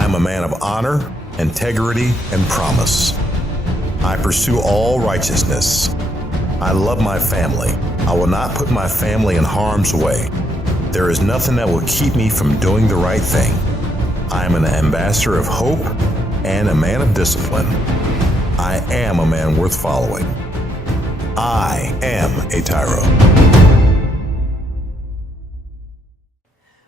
I am a man of honor, integrity, and promise. I pursue all righteousness. I love my family. I will not put my family in harm's way. There is nothing that will keep me from doing the right thing. I am an ambassador of hope and a man of discipline. I am a man worth following. I am a TYRO.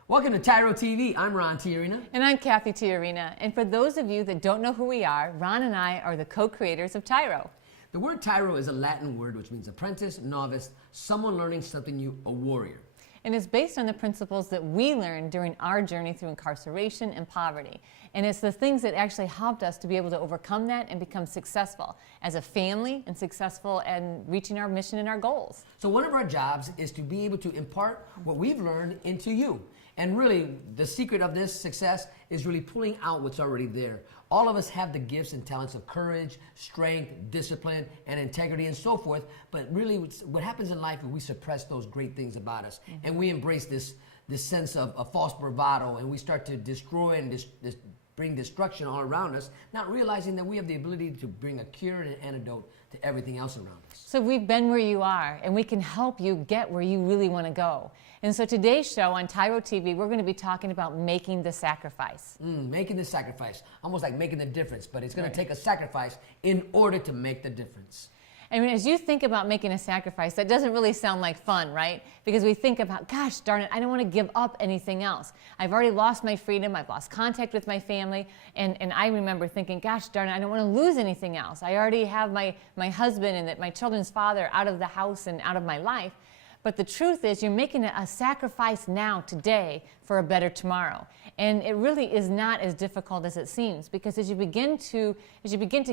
Welcome to TYRO TV. I'm Ron TYRO. And I'm Cathy TYRO. And for those of you that don't know who we are, Ron and I are the co-creators of TYRO. The word TYRO is a Latin word which means apprentice, novice, someone learning something new, a warrior. And it's based on the principles that we learned during our journey through incarceration and poverty. And it's the things that actually helped us to be able to overcome that and become successful as a family and successful in reaching our mission and our goals. So one of our jobs is to be able to impart what we've learned into you. And really, the secret of this success is really pulling out what's already there. All of us have the gifts and talents of courage, strength, discipline, and integrity, and so forth. But really, what happens in life is we suppress those great things about us. Mm-hmm. And we embrace this sense of false bravado, and we start to destroy and bring destruction all around us, not realizing that we have the ability to bring a cure and an antidote to everything else around us. So we've been where you are, and we can help you get where you really want to go. And so today's show on TYRO TV, we're going to be talking about making the sacrifice. Making the sacrifice, almost like making the difference, but it's going to take a sacrifice in order to make the difference. I mean, as you think about making a sacrifice, that doesn't really sound like fun, right? Because we think about, gosh, darn it, I don't want to give up anything else. I've already lost my freedom. I've lost contact with my family. And I remember thinking, gosh, darn it, I don't want to lose anything else. I already have my husband and my children's father out of the house and out of my life. But the truth is, you're making a sacrifice now, today, for a better tomorrow. And it really is not as difficult as it seems, because as you begin to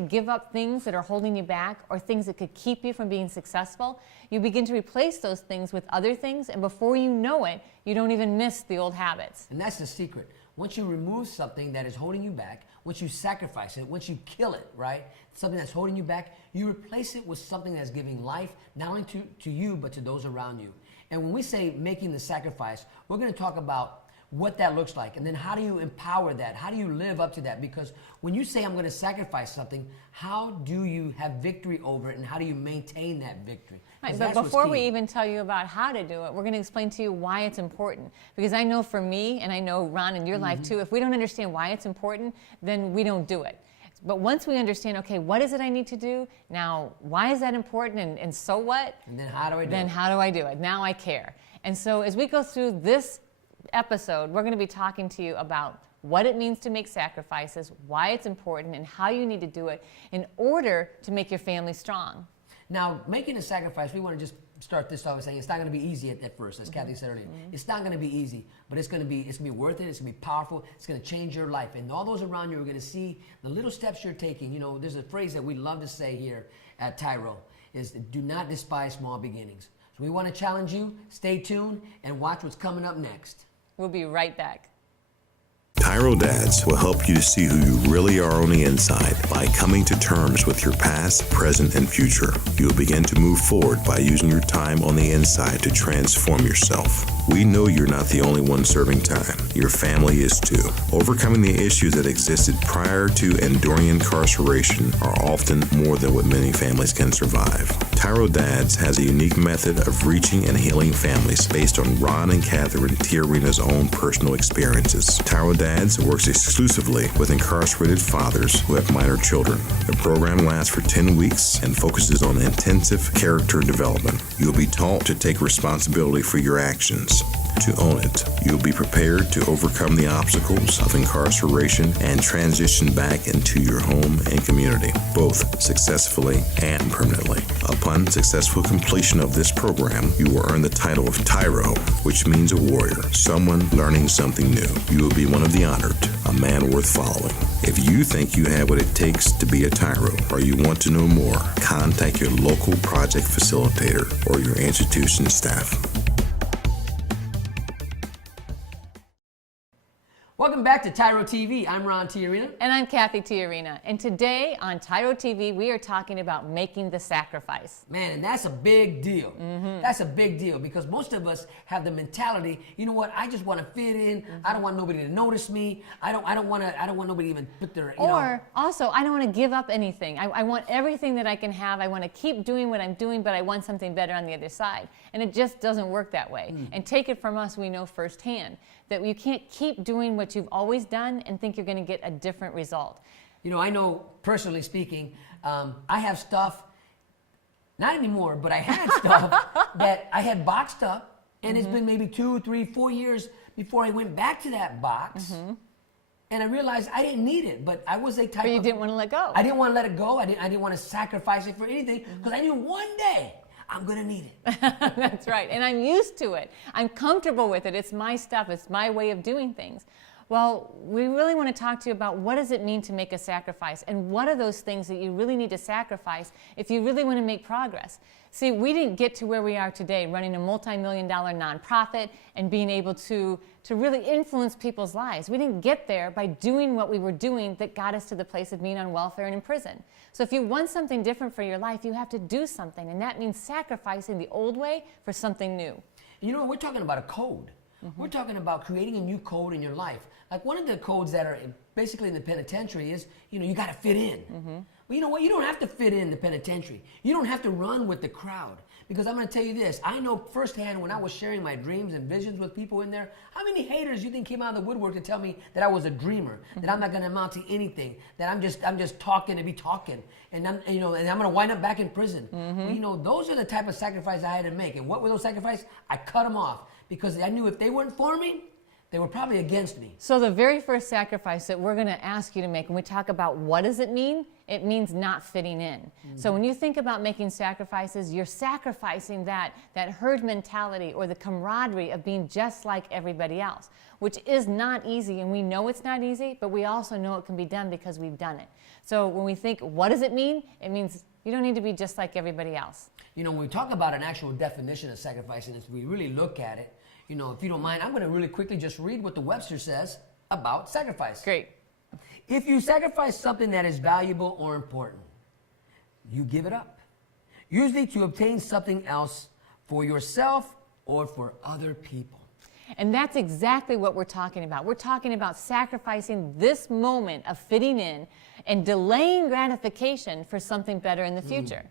give up things that are holding you back or things that could keep you from being successful, you begin to replace those things with other things, and before you know it, you don't even miss the old habits. And that's the secret. Once you remove something that is holding you back, once you sacrifice it, once you kill it, right? Something that's holding you back, you replace it with something that's giving life, not only to you, but to those around you. And when we say making the sacrifice, we're going to talk about what that looks like, and then how do you empower that? How do you live up to that? Because when you say I'm going to sacrifice something, how do you have victory over it, and how do you maintain that victory? Right, but before we even tell you about how to do it, we're going to explain to you why it's important. Because I know for me, and I know Ron in your life too, if we don't understand why it's important, then we don't do it. But once we understand, okay, what is it I need to do? Now, why is that important, and so what? And then how do I do it? Then how do I do it? Now I care. And so as we go through this episode, we're going to be talking to you about what it means to make sacrifices, why it's important, and how you need to do it in order to make your family strong. Now, making a sacrifice, we want to just start this off by saying it's not going to be easy at first, as Cathy said earlier. It's not going to be easy, but it's going to be worth it. It's going to be powerful. It's going to change your life. And all those around you are going to see the little steps you're taking. You know, there's a phrase that we love to say here at TYRO, is do not despise small beginnings. So we want to challenge you. Stay tuned and watch what's coming up next. We'll be right back. TYRO Dads will help you to see who you really are on the inside by coming to terms with your past, present, and future. You'll begin to move forward by using your time on the inside to transform yourself. We know you're not the only one serving time. Your family is too. Overcoming the issues that existed prior to and during incarceration are often more than what many families can survive. TYRO Dads has a unique method of reaching and healing families based on Ron and Catherine TYRO's own personal experiences. TYRO Dads works exclusively with incarcerated fathers who have minor children. The program lasts for 10 weeks and focuses on intensive character development. You'll be taught to take responsibility for your actions, to own it. You'll be prepared to overcome the obstacles of incarceration and transition back into your home and community, both successfully and permanently. Upon successful completion of this program, you will earn the title of TYRO, which means a warrior, someone learning something new. You will be one of the honored, a man worth following. If you think you have what it takes to be a TYRO, or you want to know more, contact your local project facilitator or your institution staff. Welcome back to TYRO TV. I'm Ron TYRO. And I'm Cathy TYRO. And today on TYRO TV, we are talking about making the sacrifice. Man, and that's a big deal. That's a big deal because most of us have the mentality, you know what, I just want to fit in. I don't want nobody to notice me. I don't want nobody to even put their, Also, I don't want to give up anything. I want everything that I can have. I want to keep doing what I'm doing, but I want something better on the other side. And it just doesn't work that way. And take it from us, we know firsthand that you can't keep doing what you've always done and think you're going to get a different result. You know, I know, personally speaking, I have stuff, not anymore, but I had stuff that I had boxed up, and it's been maybe 2, 3, 4 years before I went back to that box, and I realized I didn't need it, but I was a type But you didn't want to let go. I didn't want to let it go. I didn't want to sacrifice it for anything, because I knew one day I'm going to need it. That's right. And I'm used to it. I'm comfortable with it. It's my stuff. It's my way of doing things. Well, we really want to talk to you about what does it mean to make a sacrifice, and what are those things that you really need to sacrifice if you really want to make progress. See, we didn't get to where we are today running a multi-million-dollar nonprofit and being able to really influence people's lives. We didn't get there by doing what we were doing that got us to the place of being on welfare and in prison. So if you want something different for your life, you have to do something, and that means sacrificing the old way for something new. You know, we're talking about a code. We're talking about creating a new code in your life. Like one of the codes that are basically in the penitentiary is, you got to fit in. Well, you know what? You don't have to fit in the penitentiary. You don't have to run with the crowd. Because I'm going to tell you this. I know firsthand when I was sharing my dreams and visions with people in there, how many haters you think came out of the woodwork to tell me that I was a dreamer, that I'm not going to amount to anything, that I'm just talking to be talking, and I'm going to wind up back in prison. Well, those are the type of sacrifices I had to make. And what were those sacrifices? I cut them off because I knew if they weren't for me, they were probably against me. So the very first sacrifice that we're going to ask you to make when we talk about what does it mean, it means not fitting in. So when you think about making sacrifices, you're sacrificing that herd mentality or the camaraderie of being just like everybody else, which is not easy, and we know it's not easy, but we also know it can be done because we've done it. So when we think, what does it mean? It means you don't need to be just like everybody else. When we talk about an actual definition of sacrificing, if we really look at it, if you don't mind, I'm going to really quickly just read what the Webster says about sacrifice. Great. If you sacrifice something that is valuable or important, you give it up, usually to obtain something else for yourself or for other people. And that's exactly what we're talking about. We're talking about sacrificing this moment of fitting in and delaying gratification for something better in the future.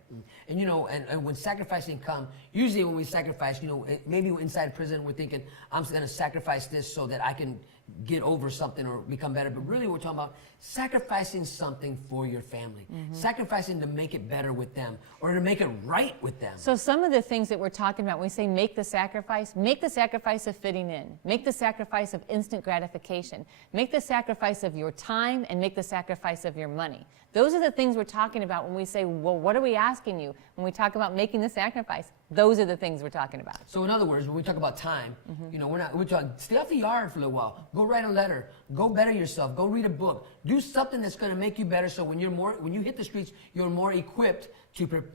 And and when sacrificing comes, usually when we sacrifice, maybe inside prison we're thinking, I'm going to sacrifice this so that I can get over something or become better. But really we're talking about sacrificing something for your family, sacrificing to make it better with them or to make it right with them. So some of the things that we're talking about when we say make the sacrifice of fitting in, make the sacrifice of instant gratification, make the sacrifice of your time, and make the sacrifice of your money. Those are the things we're talking about when we say, well, what are we asking you? When we talk about making the sacrifice, those are the things we're talking about. So in other words, when we talk about time, we're talking, stay off the yard for a little while. Go write a letter. Go better yourself. Go read a book. Do something that's going to make you better so when you hit the streets, you're more equipped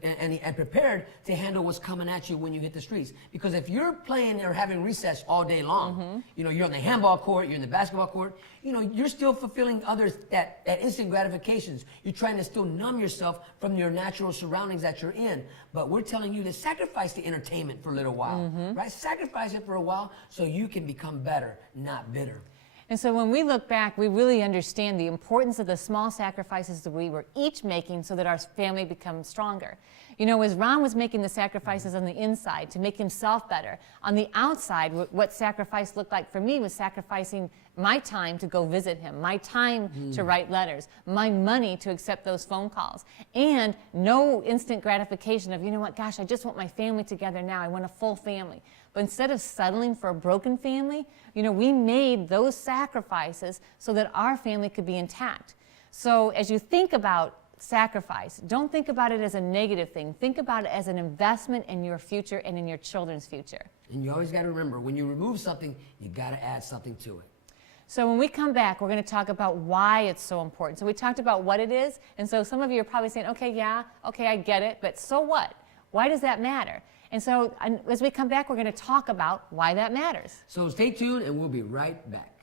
and prepared to handle what's coming at you when you hit the streets. Because if you're playing or having recess all day long, you're on the handball court, you're in the basketball court, you're still fulfilling others that instant gratifications. You're trying to still numb yourself from your natural surroundings that you're in. But we're telling you to sacrifice the entertainment for a little while, right? Sacrifice it for a while so you can become better, not bitter. And so when we look back, we really understand the importance of the small sacrifices that we were each making so that our family becomes stronger. As Ron was making the sacrifices on the inside to make himself better, on the outside, what sacrifice looked like for me was sacrificing my time to go visit him, my time to write letters, my money to accept those phone calls, and no instant gratification of, gosh, I just want my family together now. I want a full family. But instead of settling for a broken family, we made those sacrifices so that our family could be intact. So as you think about sacrifice, don't think about it as a negative thing. Think about it as an investment in your future and in your children's future. And you always got to remember, when you remove something, you got to add something to it. So when we come back, we're going to talk about why it's so important. So we talked about what it is, and so some of you are probably saying, okay, I get it, but so what? Why does that matter? And so as we come back, we're going to talk about why that matters. So stay tuned, and we'll be right back.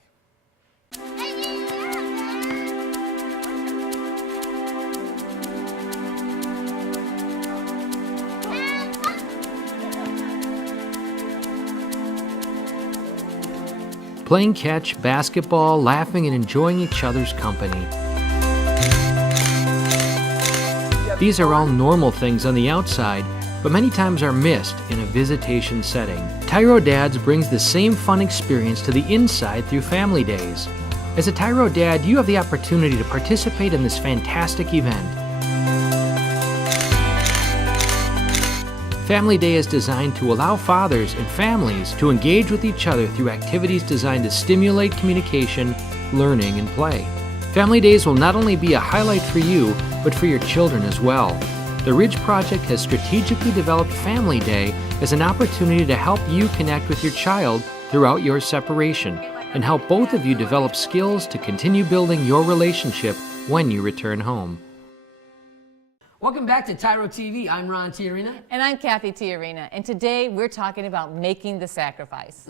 playing catch, basketball, laughing, and enjoying each other's company. These are all normal things on the outside, but many times are missed in a visitation setting. TYRO Dads brings the same fun experience to the inside through Family Days. As a TYRO Dad, you have the opportunity to participate in this fantastic event. Family Day is designed to allow fathers and families to engage with each other through activities designed to stimulate communication, learning, and play. Family Days will not only be a highlight for you, but for your children as well. The Ridge Project has strategically developed Family Day as an opportunity to help you connect with your child throughout your separation and help both of you develop skills to continue building your relationship when you return home. Welcome back to TYRO TV. I'm Ron TYRO. And I'm Cathy TYRO. And today we're talking about making the sacrifice.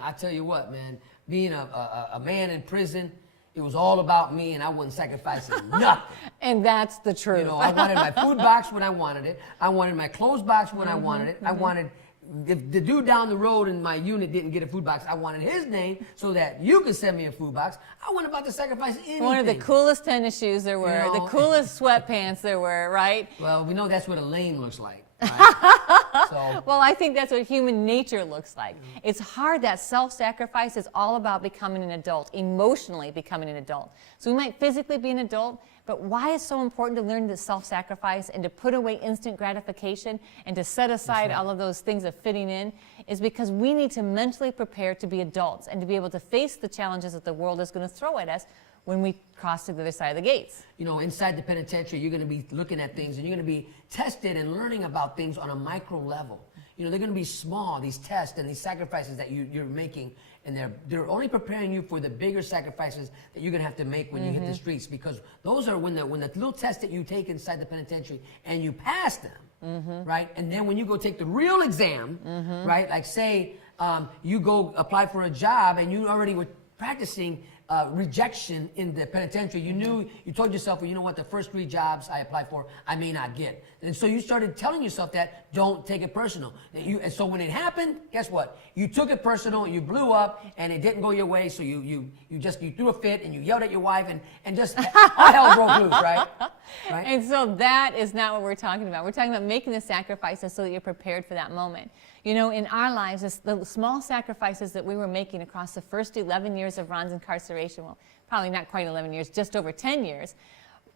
I tell you what, man, being a man in prison, it was all about me, and I wasn't sacrificing nothing. And that's the truth. You know, I wanted my food box when I wanted it. I wanted my clothes box when I wanted it. I wanted, if the dude down the road in my unit didn't get a food box, I wanted his name so that you could send me a food box. I wasn't about to sacrifice anything. One of the coolest tennis shoes there were, the coolest sweatpants there were, right? Well, we know that's what a lane looks like. Right? So. Well, I think that's what human nature looks like. It's hard. That self-sacrifice is all about becoming an adult, emotionally becoming an adult. So we might physically be an adult, but why it's so important to learn to self-sacrifice and to put away instant gratification and to set aside all of those things of fitting in is because we need to mentally prepare to be adults and to be able to face the challenges that the world is going to throw at us when we cross to the other side of the gates. You know, inside the penitentiary, you're going to be looking at things and you're going to be tested and learning about things on a micro level. You know, they're going to be small, these tests and these sacrifices that you're making, and they're only preparing you for the bigger sacrifices that you're going to have to make when you hit the streets, because those are when the little tests that you take inside the penitentiary and you pass them, right? And then when you go take the real exam, right? Like say you go apply for a job and you already were practicing rejection in the penitentiary. You told yourself, well, you know what, the first 3 jobs I apply for, I may not get. And so you started telling yourself that, don't take it personal. And so when it happened, guess what? You took it personal, you blew up, and it didn't go your way, so you threw a fit, and you yelled at your wife, and just all hell broke loose, right? Right? And so that is not what we're talking about. We're talking about making the sacrifices so that you're prepared for that moment. You know, in our lives, the small sacrifices that we were making across the first 11 years of Ron's incarceration, well, probably not quite 11 years, just over 10 years,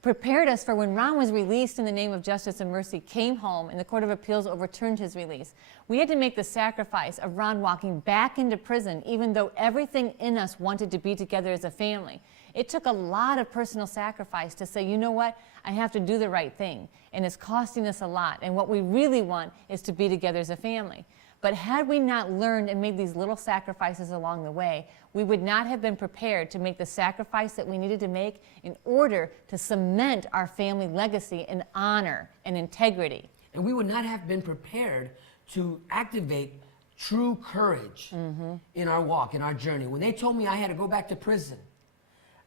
prepared us for when Ron was released in the name of justice and mercy, came home, and the Court of Appeals overturned his release. We had to make the sacrifice of Ron walking back into prison, even though everything in us wanted to be together as a family. It took a lot of personal sacrifice to say, you know what, I have to do the right thing, and it's costing us a lot, and what we really want is to be together as a family. But had we not learned and made these little sacrifices along the way, we would not have been prepared to make the sacrifice that we needed to make in order to cement our family legacy in honor and integrity. And we would not have been prepared to activate true courage in our walk, in our journey. When they told me I had to go back to prison,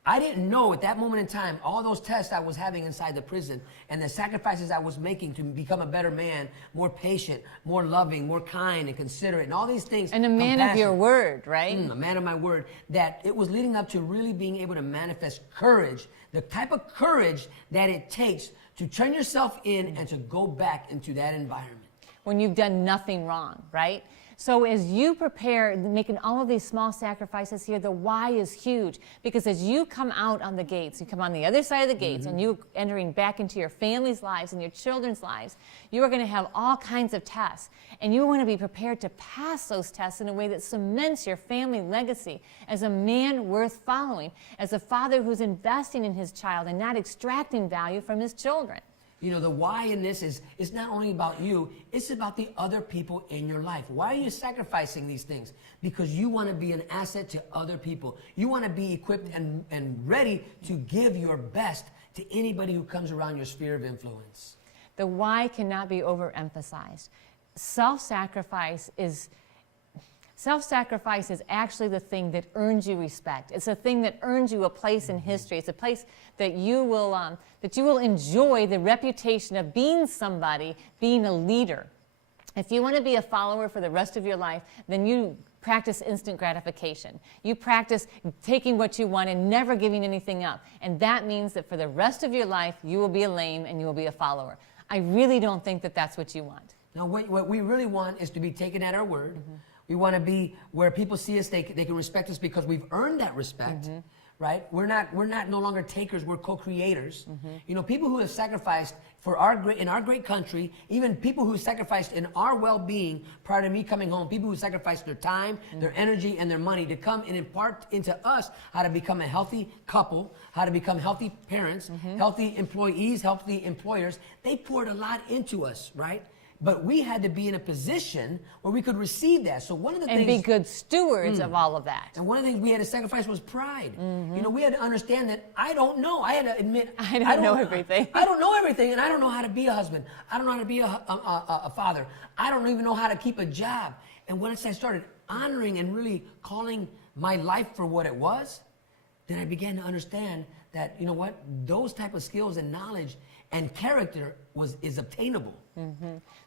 I didn't know at that moment in time all those tests I was having inside the prison and the sacrifices I was making to become a better man, more patient, more loving, more kind and considerate, and all these things. And a man of your word, right? A man of my word. That it was leading up to really being able to manifest courage, the type of courage that it takes to turn yourself in and to go back into that environment. When you've done nothing wrong, right? So as you prepare, making all of these small sacrifices here, the why is huge. Because as you come out on the gates, you come on the other side of the gates, and you're entering back into your family's lives and your children's lives, you are going to have all kinds of tests. And you want to be prepared to pass those tests in a way that cements your family legacy as a man worth following, as a father who's investing in his child and not extracting value from his children. You know, the why in this is it's not only about you, it's about the other people in your life. Why are you sacrificing these things? Because you want to be an asset to other people. You want to be equipped and ready to give your best to anybody who comes around your sphere of influence. The why cannot be overemphasized. Self-sacrifice is actually the thing that earns you respect. It's a thing that earns you a place in history. It's a place that you will enjoy the reputation of being somebody, being a leader. If you want to be a follower for the rest of your life, then you practice instant gratification. You practice taking what you want and never giving anything up. And that means that for the rest of your life, you will be a lame and you will be a follower. I really don't think that that's what you want. No, what we really want is to be taken at our word. We want to be where people see us, they can respect us because we've earned that respect. Right? We're not no longer takers, we're co-creators. You know, people who have sacrificed for in our great country, even people who sacrificed in our well-being prior to me coming home, people who sacrificed their time, their energy, and their money to come and impart into us how to become a healthy couple, how to become healthy parents, healthy employees, healthy employers. They poured a lot into us, right? But we had to be in a position where we could receive that. So one of the things... And be good stewards of all of that. And one of the things we had to sacrifice was pride. You know, we had to understand that I don't know. I had to admit... I don't know everything. I don't know everything, and I don't know how to be a husband. I don't know how to be a father. I don't even know how to keep a job. And once I started honoring and really calling my life for what it was, then I began to understand that, you know what, those type of skills and knowledge and character is obtainable.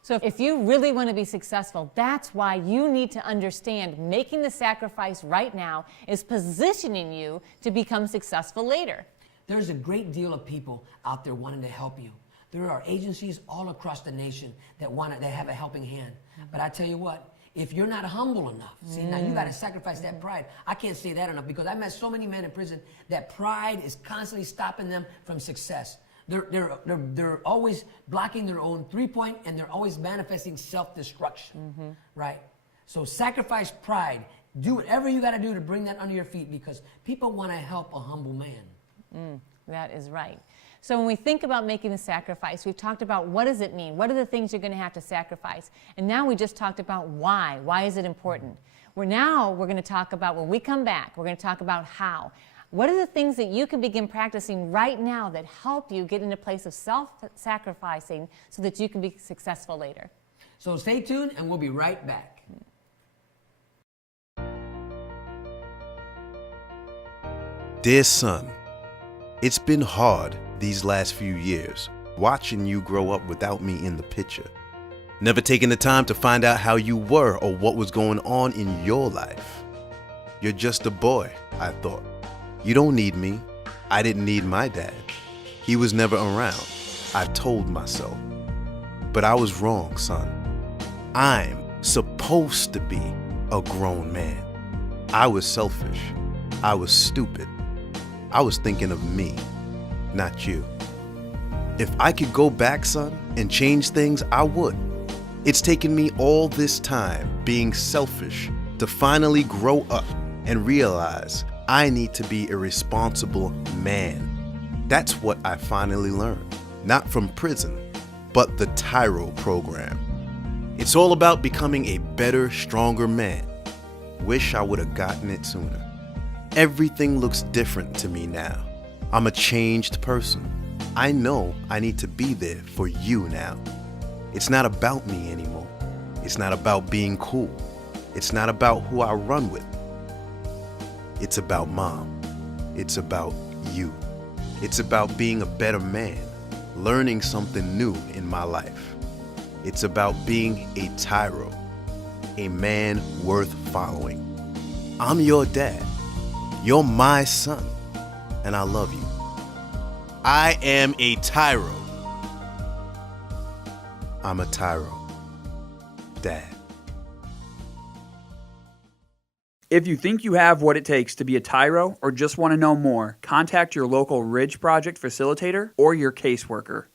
So if you really want to be successful, that's why you need to understand making the sacrifice right now is positioning you to become successful later. There's a great deal of people out there wanting to help you. There are agencies all across the nation that have a helping hand. But I tell you what, if you're not humble enough, see, now you got to sacrifice that pride. I can't say that enough because I met so many men in prison that pride is constantly stopping them from success. They're always blocking their own 3-point, and they're always manifesting self-destruction, right? So sacrifice pride. Do whatever you got to do to bring that under your feet because people want to help a humble man. That is right. So when we think about making a sacrifice, we've talked about what does it mean? What are the things you're going to have to sacrifice? And now we just talked about why. Why is it important? We're going to talk about, when we come back, we're going to talk about how. What are the things that you can begin practicing right now that help you get in a place of self-sacrificing so that you can be successful later? So stay tuned and we'll be right back. Dear son, it's been hard these last few years watching you grow up without me in the picture. Never taking the time to find out how you were or what was going on in your life. You're just a boy, I thought. You don't need me. I didn't need my dad. He was never around, I told myself. But I was wrong, son. I'm supposed to be a grown man. I was selfish. I was stupid. I was thinking of me, not you. If I could go back, son, and change things, I would. It's taken me all this time being selfish to finally grow up and realize I need to be a responsible man. That's what I finally learned, not from prison, but the TYRO program. It's all about becoming a better, stronger man. Wish I would have gotten it sooner. Everything looks different to me now. I'm a changed person. I know I need to be there for you now. It's not about me anymore. It's not about being cool. It's not about who I run with. It's about mom. It's about you. It's about being a better man, learning something new in my life. It's about being a TYRO, a man worth following. I'm your dad. You're my son, and I love you. I am a TYRO. I'm a TYRO. Dad. If you think you have what it takes to be a TYRO or just want to know more, contact your local Ridge Project facilitator or your caseworker.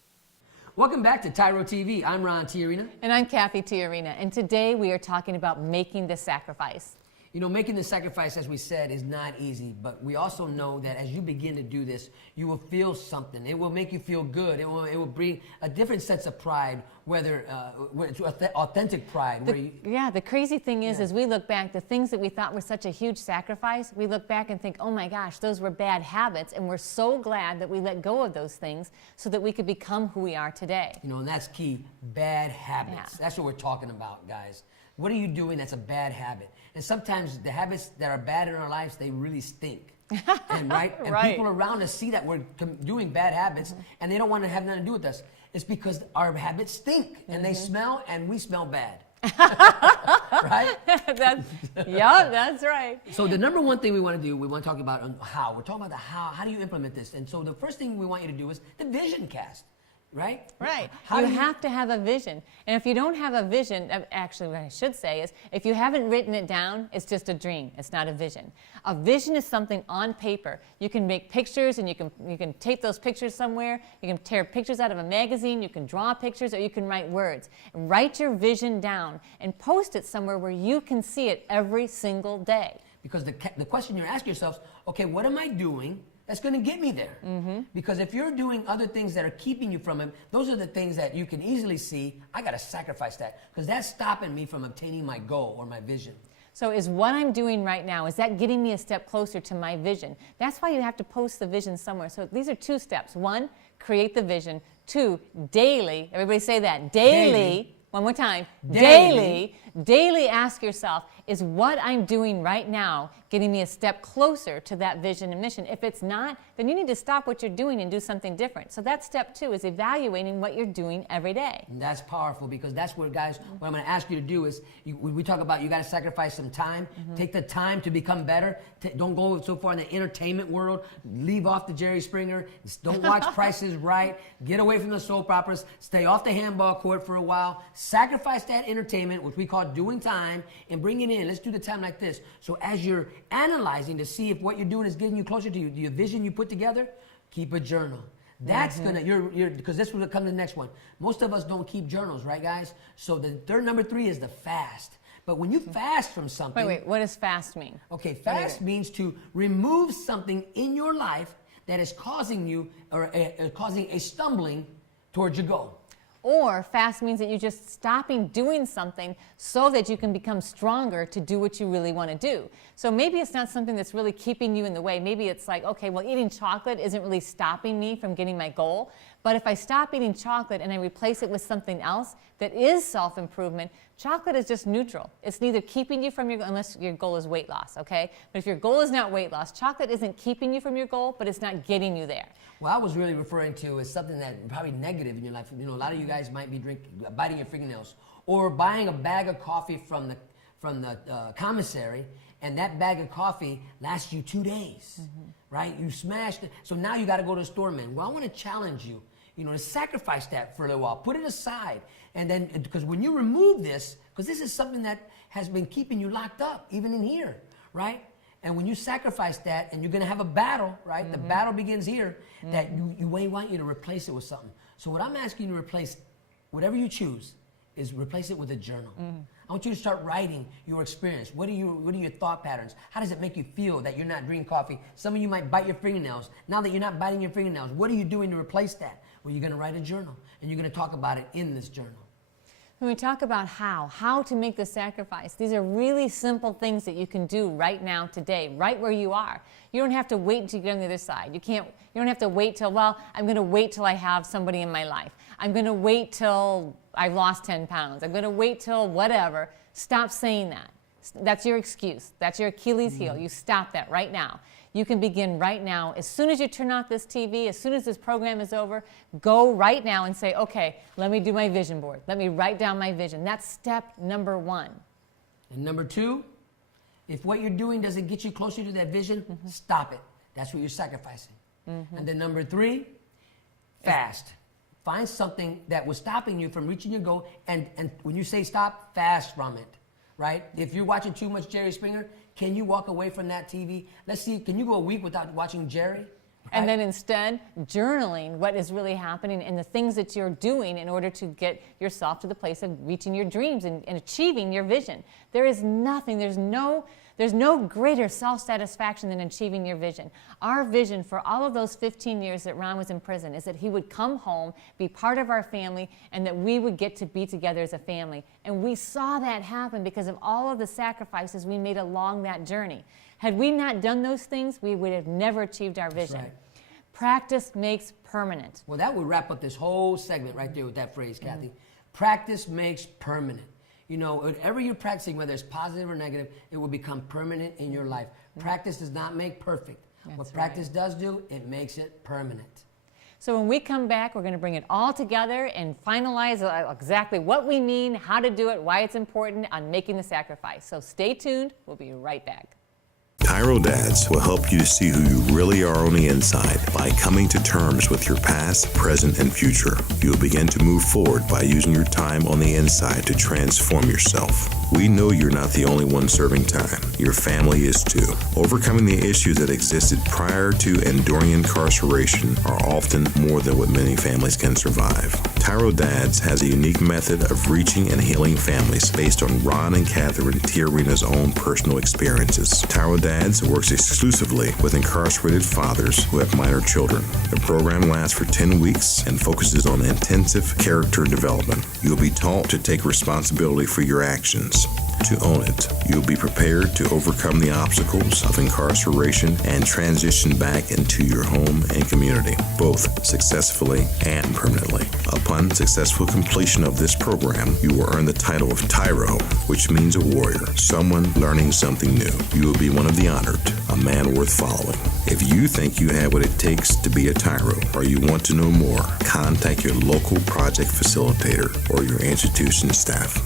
Welcome back to TYRO TV. I'm Ron TYRO. And I'm Cathy TYRO. And today we are talking about making the sacrifice. You know, making the sacrifice, as we said, is not easy, but we also know that as you begin to do this, you will feel something. It will make you feel good. It will bring a different sense of pride, whether it's authentic pride. The crazy thing is we look back, the things that we thought were such a huge sacrifice, we look back and think, oh my gosh, those were bad habits, and we're so glad that we let go of those things so that we could become who we are today. You know, and that's key, bad habits. Yeah. That's what we're talking about, guys. What are you doing that's a bad habit? And sometimes the habits that are bad in our lives, they really stink. And people around us see that we're doing bad habits, and they don't want to have nothing to do with us. It's because our habits stink, and they smell, and we smell bad. Right? That's right. So the number one thing we want to do, we want to talk about how. We're talking about the how do you implement this? And so the first thing we want you to do is the vision cast, right? Right. How You do you have to have a vision. And if you don't have a vision, actually what I should say is, if you haven't written it down, it's just a dream. It's not a vision. A vision is something on paper. You can make pictures and you can tape those pictures somewhere. You can tear pictures out of a magazine. You can draw pictures, or you can write words. And write your vision down and post it somewhere where you can see it every single day. Because the question you're asking yourself, okay, what am I doing that's going to get me there? Because if you're doing other things that are keeping you from it, those are the things that you can easily see, I got to sacrifice that because that's stopping me from obtaining my goal or my vision. So is what I'm doing right now, is that getting me a step closer to my vision? That's why you have to post the vision somewhere. So these are two steps. One, create the vision. Two, daily, everybody say that, daily. One more time. Daily ask yourself, is what I'm doing right now getting me a step closer to that vision and mission? If it's not, then you need to stop what you're doing and do something different. So that's step two, is evaluating what you're doing every day. And that's powerful because that's where, guys, what I'm going to ask you to do is, we talk about you got to sacrifice some time. Take the time to become better. Don't go so far in the entertainment world. Leave off the Jerry Springer. Don't watch Price is Right. Get away from the soap operas. Stay off the handball court for a while. Sacrifice that entertainment, which we call doing time, and bring it in. Let's do the time like this. So as you're analyzing to see if what you're doing is getting you closer to your vision you put together, keep a journal. That's gonna, because this will come to the next one. Most of us don't keep journals, right, guys? So the number three is the fast. But when you fast from something. Wait, what does fast mean? Okay, fast means to remove something in your life that is causing you, or causing a stumbling towards your goal. Or fast means that you're just stopping doing something so that you can become stronger to do what you really want to do. So maybe it's not something that's really keeping you in the way. Maybe it's like, okay, well, eating chocolate isn't really stopping me from getting my goal. But if I stop eating chocolate and I replace it with something else that is self-improvement, chocolate is just neutral. It's neither keeping you from your goal, unless your goal is weight loss, okay? But if your goal is not weight loss, chocolate isn't keeping you from your goal, but it's not getting you there. What I was really referring to is something that probably negative in your life. You know, a lot of you guys might be biting your fingernails, or buying a bag of coffee from the commissary, and that bag of coffee lasts you 2 days, right? You smashed it, so now you got to go to the store, man. Well, I want to challenge you, to sacrifice that for a little while. Put it aside, and then, because when you remove this, because this is something that has been keeping you locked up, even in here, right? And when you sacrifice that, and you're going to have a battle, right? The battle begins here, that we want you to replace it with something. So what I'm asking you to replace, whatever you choose, is replace it with a journal. I want you to start writing your experience. What are your thought patterns? How does it make you feel that you're not drinking coffee? Some of you might bite your fingernails. Now that you're not biting your fingernails, what are you doing to replace that? Well, you're going to write a journal, and you're going to talk about it in this journal. When we talk about how to make the sacrifice, these are really simple things that you can do right now, today, right where you are. You don't have to wait until you get on the other side. You don't have to wait till, well, I'm going to wait till I have somebody in my life. I'm going to wait till I've lost 10 pounds. I'm going to wait till whatever. Stop saying that. That's your excuse. That's your Achilles heel. You stop that right now. You can begin right now. As soon as you turn off this TV, as soon as this program is over, go right now and say, okay, let me do my vision board. Let me write down my vision. That's step number one. And number two, if what you're doing doesn't get you closer to that vision, stop it. That's what you're sacrificing. And then number three, fast. Find something that was stopping you from reaching your goal, and when you say stop, fast from it, right? If you're watching too much Jerry Springer, can you walk away from that TV? Let's see, can you go a week without watching Jerry? Right? And then instead, journaling what is really happening and the things that you're doing in order to get yourself to the place of reaching your dreams and achieving your vision. There is nothing, there's no greater self-satisfaction than achieving your vision. Our vision for all of those 15 years that Ron was in prison is that he would come home, be part of our family, and that we would get to be together as a family. And we saw that happen because of all of the sacrifices we made along that journey. Had we not done those things, we would have never achieved our vision. Right. Practice makes permanent. Well, that would wrap up this whole segment right there with that phrase, Kathy. Practice makes permanent. Whatever you're practicing, whether it's positive or negative, it will become permanent in your life. Practice does not make perfect. What practice does do, it makes it permanent. So when we come back, we're going to bring it all together and finalize exactly what we mean, how to do it, why it's important on making the sacrifice. So stay tuned. We'll be right back. TYRO Dads will help you to see who you really are on the inside by coming to terms with your past, present, and future. You'll begin to move forward by using your time on the inside to transform yourself. We know you're not the only one serving time. Your family is too. Overcoming the issues that existed prior to and during incarceration are often more than what many families can survive. TYRO Dads has a unique method of reaching and healing families based on Ron and Catherine TYRO's own personal experiences. TYRO Dads works exclusively with incarcerated fathers who have minor children. The program lasts for 10 weeks and focuses on intensive character development. You'll be taught to take responsibility for your actions, to own it. You'll be prepared to overcome the obstacles of incarceration and transition back into your home and community, both successfully and permanently. Upon successful completion of this program, you will earn the title of TYRO, which means a warrior, someone learning something new. You will be one of the honored, a man worth following. If you think you have what it takes to be a TYRO, or you want to know more, contact your local project facilitator or your institution staff.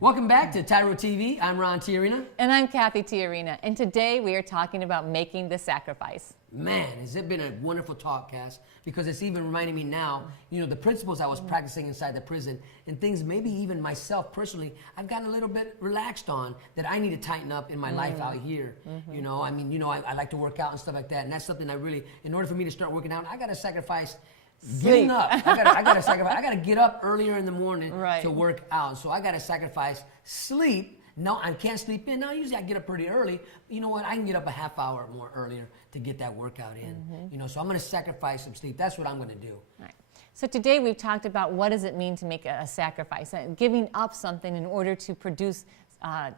Welcome back to TYRO TV. I'm Ron TYRO. And I'm Cathy TYRO. And today we are talking about making the sacrifice. Man, has it been a wonderful talk, Cass, because it's even reminding me now, the principles I was practicing inside the prison and things maybe even myself personally, I've gotten a little bit relaxed on that I need to tighten up in my life out here. I like to work out and stuff like that, and that's something I really, in order for me to start working out, I got to sacrifice getting up. I gotta sacrifice. I gotta get up earlier in the morning to work out. So I gotta sacrifice sleep. No, I can't sleep in. Now usually I get up pretty early. You know what? I can get up a half hour more earlier to get that workout in. So I'm gonna sacrifice some sleep. That's what I'm gonna do. Right. So today we've talked about what does it mean to make a sacrifice, giving up something in order to produce.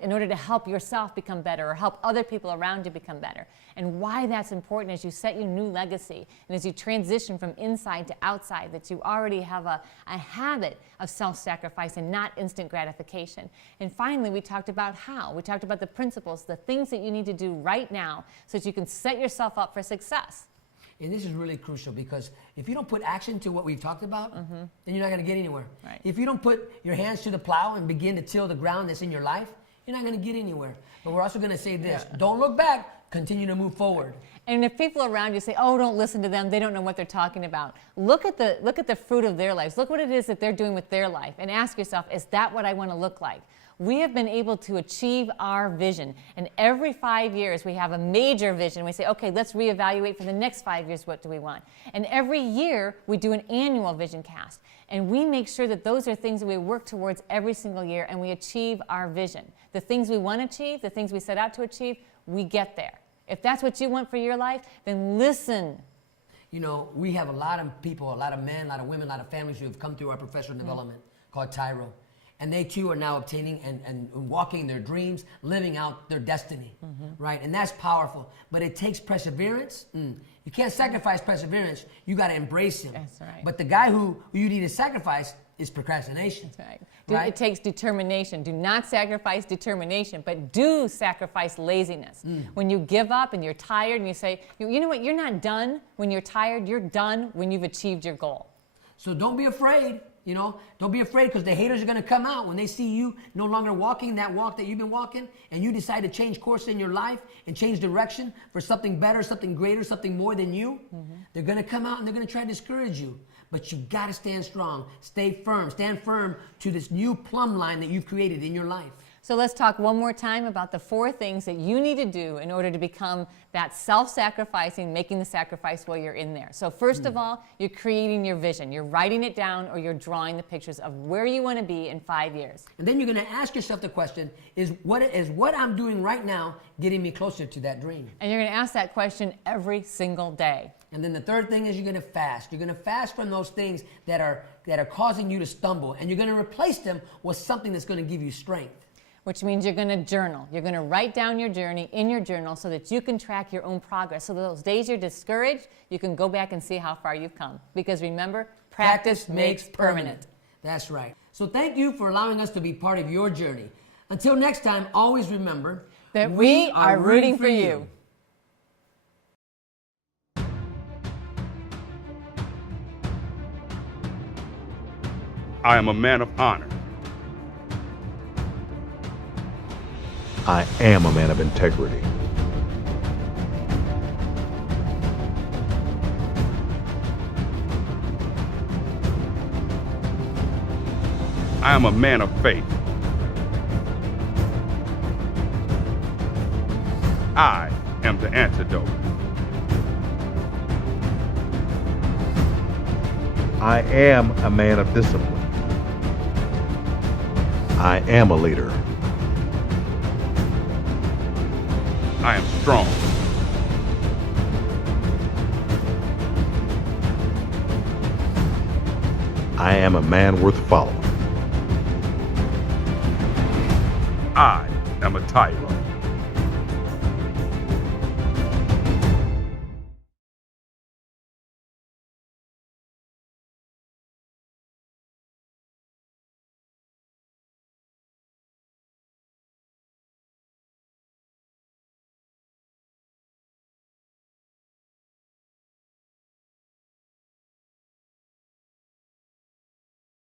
In order to help yourself become better or help other people around you become better. And why that's important as you set your new legacy and as you transition from inside to outside, that you already have a habit of self-sacrifice and not instant gratification. And finally, we talked about how. We talked about the principles, the things that you need to do right now so that you can set yourself up for success. And this is really crucial because if you don't put action to what we've talked about, then you're not going to get anywhere. Right. If you don't put your hands to the plow and begin to till the ground that's in your life, you're not going to get anywhere. But we're also going to say this, don't look back, continue to move forward. And if people around you say, oh, don't listen to them, they don't know what they're talking about, look at the fruit of their lives. Look what it is that they're doing with their life and ask yourself, is that what I want to look like? We have been able to achieve our vision. And every 5 years, we have a major vision. We say, okay, let's reevaluate for the next 5 years, what do we want? And every year, we do an annual vision cast. And we make sure that those are things that we work towards every single year, and we achieve our vision. The things we want to achieve, the things we set out to achieve, we get there. If that's what you want for your life, then listen. We have a lot of people, a lot of men, a lot of women, a lot of families who have come through our professional development called TYRO. And they too are now obtaining and walking their dreams, living out their destiny, right? And that's powerful. But it takes perseverance. You can't sacrifice perseverance. You got to embrace him. That's right. But the guy who you need to sacrifice is procrastination. That's right. It takes determination. Do not sacrifice determination, but do sacrifice laziness. When you give up and you're tired and you say, you know what, you're not done when you're tired. You're done when you've achieved your goal. So don't be afraid. Don't be afraid because the haters are going to come out when they see you no longer walking that walk that you've been walking and you decide to change course in your life and change direction for something better, something greater, something more than you. They're going to come out and they're going to try to discourage you. But you got to stand strong. Stay firm. Stand firm to this new plumb line that you've created in your life. So let's talk one more time about the 4 things that you need to do in order to become that self-sacrificing, making the sacrifice while you're in there. So first of all, you're creating your vision. You're writing it down or you're drawing the pictures of where you want to be in 5 years. And then you're going to ask yourself the question, is what I'm doing right now getting me closer to that dream? And you're going to ask that question every single day. And then the third thing is you're going to fast. You're going to fast from those things that are causing you to stumble. And you're going to replace them with something that's going to give you strength. Which means you're going to journal. You're going to write down your journey in your journal so that you can track your own progress. So those days you're discouraged, you can go back and see how far you've come. Because remember, practice makes permanent. That's right. So thank you for allowing us to be part of your journey. Until next time, always remember that we are rooting for you. I am a man of honor. I am a man of integrity. I am a man of faith. I am the antidote. I am a man of discipline. I am a leader. I am strong. I am a man worth following. I am a TYRO.